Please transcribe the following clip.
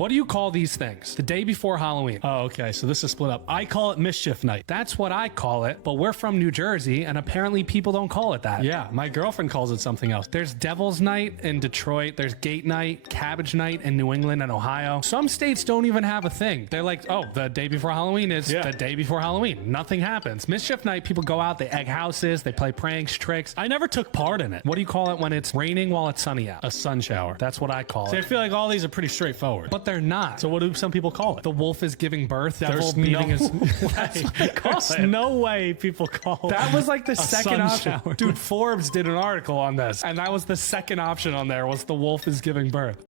What do you call these things? The day before Halloween. Oh, okay. So this is split up. I call it Mischief Night. That's what I call it, but we're from New Jersey, and apparently people don't call it that. Yeah, my girlfriend calls it something else. There's Devil's Night in Detroit. There's Gate Night, Cabbage Night in New England and Ohio. Some states don't even have a thing. They're like, oh, the day before Halloween is the day before Halloween. Nothing happens. Mischief Night, people go out, they egg houses, they play pranks, tricks. I never took part in it. What do you call it when it's raining while it's sunny out? A sun shower. That's what I call See, I it. feel like all these are pretty straightforward. But they're not. So what do some people call it? The wolf is giving birth. Devil There's meeting no is. way. That's what I call There's it. no way people call That was like the a second sun option. shower. Dude, Forbes did an article on this, and that was the second option on there was the wolf is giving birth.